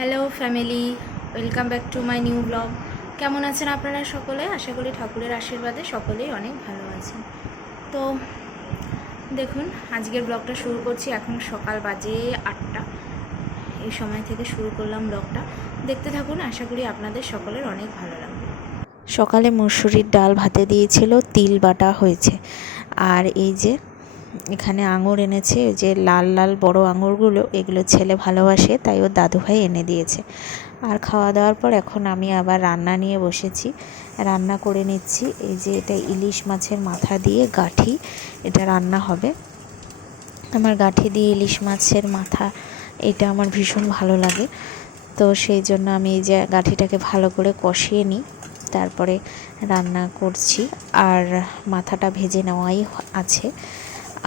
Hello family welcome back to my new blog কেমন আছেন আপনারা সকলে? আশা করি ঠাকুরের আশীর্বাদে সকলেই অনেক ভালো আছেন। তো, দেখুন, আজকের ব্লগটা শুরু করছি এখন সকাল বাজে আটটা। এই সময় থেকে শুরু করলাম ব্লগটা দেখতে থাকুন, আশা করি আপনাদের সকলের অনেক ভালো লাগবে। সকালে মুসুরির ডাল ভাতে দিয়েছিল, তিল বাটা হয়েছে। আর এই যে এখানে আঙুর এনেছে, যে লাল লাল বড় আঙুরগুলো, এগুলো ছেলে ভালোবাসে, তাই ওর দাদুভাই এনে দিয়েছে। আর খাওয়া দাওয়ার পর এখন আমি আবার রান্না নিয়ে বসেছি। রান্না করে নিচ্ছি, এই যে এটা ইলিশ মাছের মাথা দিয়ে গাঠি, এটা রান্না হবে। আমার গাঠি দিয়ে ইলিশ মাছের মাথা, এটা আমার ভীষণ ভালো লাগে। তো সেই জন্য আমি এই যে গাঠিটাকে ভালো করে কষিয়ে নিই, তারপরে রান্না করছি। আর মাথাটা ভেজে নেওয়াই আছে।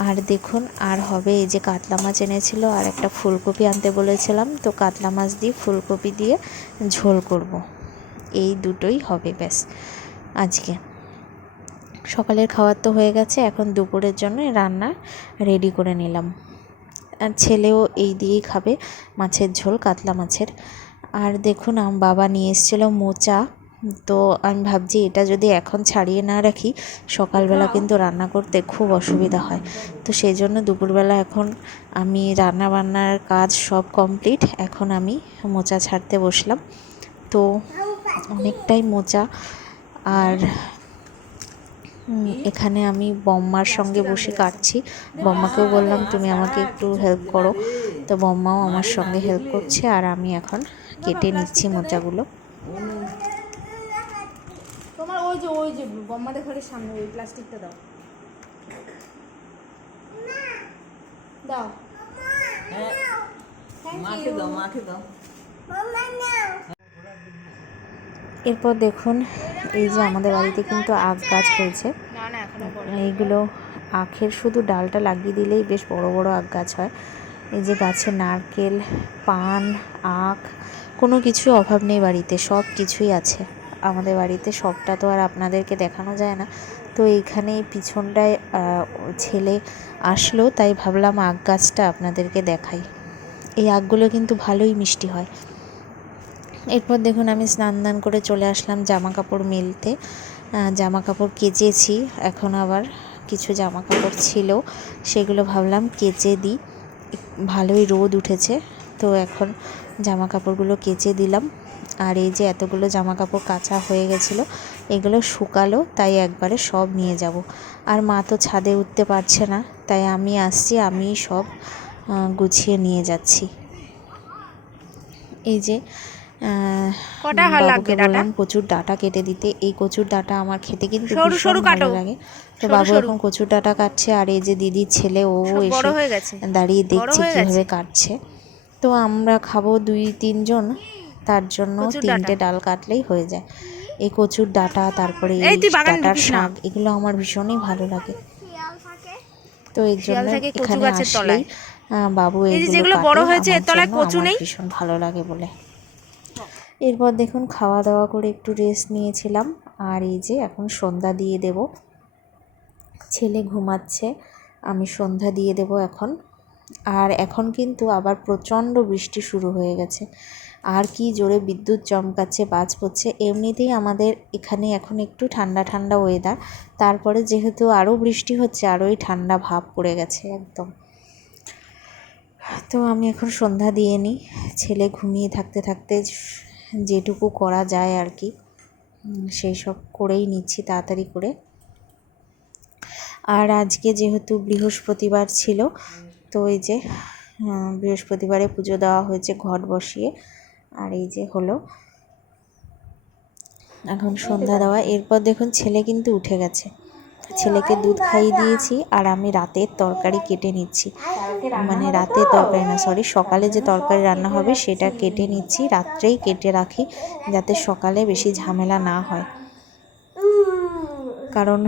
আর দেখুন, আর হবে এই যে কাতলা মাছ এনেছিল আর একটা ফুলকপি আনতে বলেছিলাম, তো কাতলা মাছ দিয়ে ফুলকপি দিয়ে ঝোল করব। এই দুটোই হবে ব্যাস আজকে। সকালের খাবার তো হয়ে গেছে, এখন দুপুরের জন্য রান্না রেডি করে নিলাম। আর ছেলেও এই দিয়েই খাবে মাছের ঝোল, কাতলা মাছের। আর দেখুন বাবা নিয়ে এসেছিল মোচা। তো আমি ভাবছি এটা যদি এখন ছাড়িয়ে না রাখি সকালবেলা কিন্তু রান্না করতে খুব অসুবিধা হয়। তো সেই জন্য দুপুরবেলা এখন আমি রান্না বান্নার কাজ সব কমপ্লিট এখন আমি মোচা ছাড়তে বসলাম। তো অনেকটাই মোচা আর এখানে আমি বম্মার সঙ্গে বসে কাটছি। বম্মাকেও বললাম তুমি আমাকে একটু হেল্প করো। তো বম্মাও আমার সঙ্গে হেল্প করছে আর আমি এখন কেটে নিচ্ছি মোচাগুলো। ওই যে ওই যে বম্মাদের ঘরের সামনে ওই প্লাস্টিকটা দাও। দাও। মাকে দাও এরপর দেখুন এই যে আমাদের বাড়িতে কিন্তু আখ গাছ হয়েছে। না না এইগুলো আখের শুধু ডালটা লাগিয়ে দিলেই বেশ বড় বড় আখ গাছ হয়। এই যে গাছে নারকেল পান আখ কোনো কিছু অভাব নেই বাড়িতে সব কিছুই আছে। আমাদের বাড়িতে সবটা তো আর আপনাদেরকে দেখানো যায় না। তো এইখানে পিছনটায় ছেলে আসলো, তাই ভাবলাম আখ গাছটা আপনাদেরকে দেখাই। এই আখগুলো কিন্তু ভালোই মিষ্টি হয়। এরপর দেখুন, আমি স্নান দান করে চলে আসলাম জামা কাপড় মেলতে। জামা কাপড় কেচেছি, এখন আবার কিছু জামা কাপড় ছিল, সেগুলো ভাবলাম কেচে দিই। ভালোই রোদ উঠেছে, তো এখন জামা কাপড়গুলো কেচে দিলাম। আর এই যে এতগুলো জামা কাপড় কাঁচা হয়ে গেছিল এগুলো শুকালো তাই একবারে সব নিয়ে যাব। আর মা তো ছাদে উঠতে পারছে না তাই আমি আসছি আমি সব গুছিয়ে নিয়ে যাচ্ছি। এই যে কটা লাগবে ডাটা? বললাম কচুর ডাটা কেটে দিতে। এই কচুর ডাটা আমার খেতে কিন্তু সরু সরু ভালো কাটো। লাগে। তো বাবু এখন কচুর ডাটা কাটছে আর এই যে দিদির ছেলে ও এসে দাঁড়িয়ে দেখছে কীভাবে কাটছে। তো আমরা খাব দুই তিনজন। তার জন্য তিনটে ডাল কাটলেই হয়ে যায়। এই কচুর ডাটা তারপরে এই ডাটার শাক এগুলো আমার ভীষণই ভালো লাগে। তো এর জন্য কচু এখানে গাছের আসলেই তলায়। বাবু এই এগুলো যেগুলো বড় হয়েছে, এর তলায় কচু নেই? ভীষণ ভালো লাগে বলে। এরপর দেখুন খাওয়া দাওয়া করে একটু রেস্ট নিয়েছিলাম। আর এই যে এখন সন্ধ্যা দিয়ে দেব। ছেলে ঘুমাচ্ছে আমি সন্ধ্যা দিয়ে দেব এখন। আর এখন কিন্তু আবার প্রচণ্ড বৃষ্টি শুরু হয়ে গেছে। আর কি জোরে বিদ্যুৎ চমকাচ্ছে, বাজ পড়ছে, এমনিতেই আমাদের এখানে এখন একটু ঠান্ডা ঠান্ডা ওয়েদার তারপরে যেহেতু আরও বৃষ্টি হচ্ছে আরোই ঠান্ডা ভাব পড়ে গেছে একদম। তো আমি এখন সন্ধ্যা দিয়ে নিই, ছেলে ঘুমিয়ে থাকতে থাকতে যেটুকু করা যায় আর কি সেই সব করেই নিচ্ছি তাড়াতাড়ি করে। আর আজকে যেহেতু বৃহস্পতিবার ছিল তো এই যে বৃহস্পতিবারে পুজো দেওয়া হয়েছে ঘট বসিয়ে, আর এই যে হলো। এখন সন্ধ্যা দেওয়া, এরপর দেখুন ছেলে কিন্তু উঠে গেছে। ছেলেকে দুধ খাইয়ে দিয়েছি, আর আমি রাতের তরকারি কেটে নিচ্ছি। মানে রাতের তরকারি না সরি সকালে যে তরকারি রান্না হবে সেটা কেটে নিচ্ছি, রাত্রেই কেটে রাখি, যাতে সকালে বেশি ঝামেলা না হয়। কারণ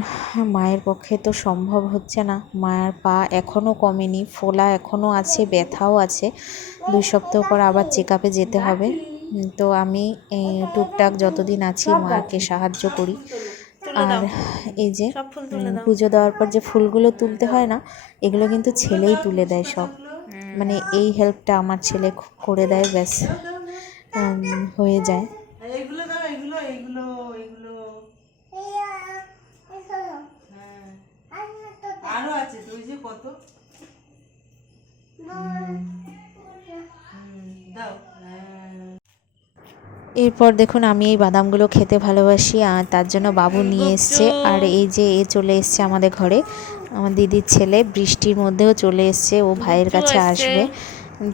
মায়ের পক্ষে তো সম্ভব হচ্ছে না। মায়ের পা এখনও কমেনি ফোলা এখনও আছে ব্যথাও আছে। দুই সপ্তাহ পর আবার চেক আপে যেতে হবে। তো আমি টুকটাক যতদিন আছি মাকে সাহায্য করি। আর এই যে পুজো দেওয়ার পর যে ফুলগুলো তুলতে হয় না এগুলো কিন্তু ছেলেই তুলে দেয় সব। মানে এই হেল্পটা আমার ছেলে করে দেয় ব্যাস হয়ে যায় এইগুলো দাও এগুলো এইগুলো এইগুলো হ্যাঁ আরও আছে তুই যে কত? দাও। এরপর দেখুন আমি এই বাদামগুলো খেতে ভালোবাসি আর তার জন্য বাবু নিয়ে এসছে আর এই যে এ চলে এসছে আমাদের ঘরে। আমার দিদির ছেলে বৃষ্টির মধ্যেও চলে এসছে ও ভাইয়ের কাছে আসবে।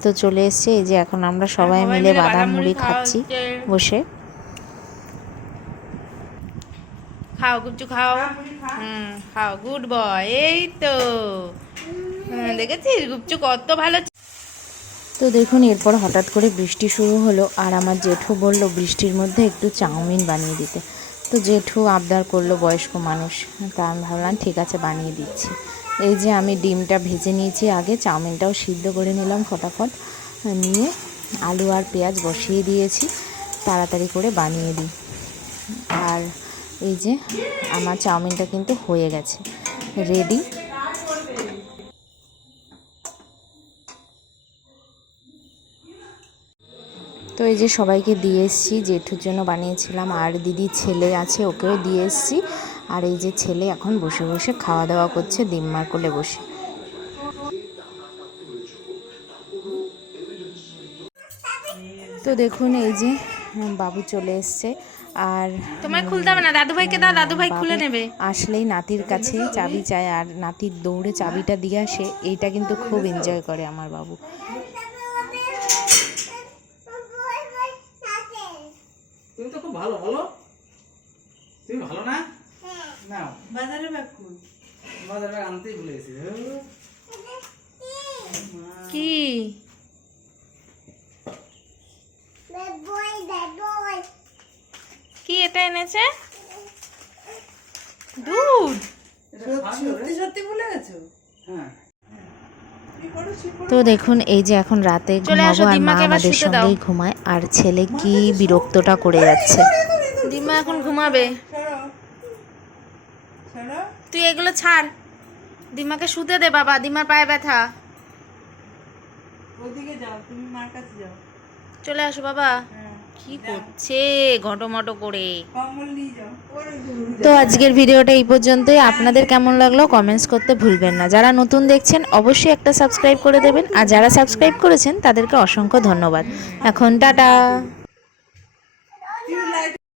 তো চলে এসছে এই যে এখন আমরা সবাই মিলে বাদাম মুড়ি খাচ্ছি বসে। খাও গুপচু খাও। হুম খাও গুড বয় এই তো। হুম, দেখেছিস? গুপচু কত ভালো তো দেখুন এরপর হঠাৎ করে বৃষ্টি শুরু হলো আর আমার জেঠু বলল বৃষ্টির মধ্যে একটু চাউমিন বানিয়ে দিতে। তো জেঠু আবদার করল বয়স্ক মানুষ। তা আমি ভাবলাম ঠিক আছে বানিয়ে দিচ্ছি। এই যে আমি ডিমটা ভেজে নিয়েছি আগে চাউমিনটাও সিদ্ধ করে নিলাম ফটাফট। নিয়ে আলু আর পেঁয়াজ বসিয়ে দিয়েছি। তাড়াতাড়ি করে বানিয়ে দিই। আর এই যে আমার চাউমিনটা কিন্তু হয়ে গেছে। রেডি তো এই যে সবাইকে দিয়ে এসেছি, জেঠুর জন্য বানিয়েছিলাম, আর দিদি ছেলে আছে, ওকেও দিয়ে এসেছি। আর এই যে ছেলে এখন বসে বসে খাওয়া দাওয়া করছে দিম্মার কোলে বসে। তো দেখুন, এই যে বাবু চলে এসছে। আর তোমায় খুলতে হবে না দাদু ভাইকে দাও দাদু ভাই খুলে নেবে। আসলেই নাতির কাছে চাবি চায় আর নাতির দৌড়ে চাবিটা দিয়ে আসে এইটা কিন্তু খুব এনজয় করে আমার বাবু। তুমি তো খুব ভালো বলো। তুমি ভালো না? না বাজারে ব্যাগ কই বাজার ব্যাগ আনতেই ভুলে গেছি। কি কি এটা এনেছে? দুধ। সত্যি সত্যি ভুলে গেছো? হ্যাঁ। তো দেখুন এই যে এখন রাতে ঘুমাবো আর মা আমাদের সঙ্গেই ঘুমায়। আর ছেলে কি বিরক্তটা করে যাচ্ছে। দিম্মা এখন ঘুমাবে। তুই এগুলো ছাড়। দিমাকে শুতে দে বাবা দিম্মার পায়ে ব্যথা। ওদিকে যাও তুমি মার কাছে যাও। চলে আসো বাবা। হ্যাঁ। কি করছে? ঘটমটো করে। তো আজকের ভিডিওটা এই পর্যন্তই। আপনাদের কেমন লাগল কমেন্টস করতে ভুলবেন না। যারা নতুন দেখছেন, অবশ্যই একটা সাবস্ক্রাইব করে দেবেন। আর যারা সাবস্ক্রাইব করেছেন, তাদেরকে অসংখ্য ধন্যবাদ। এখন টাটা।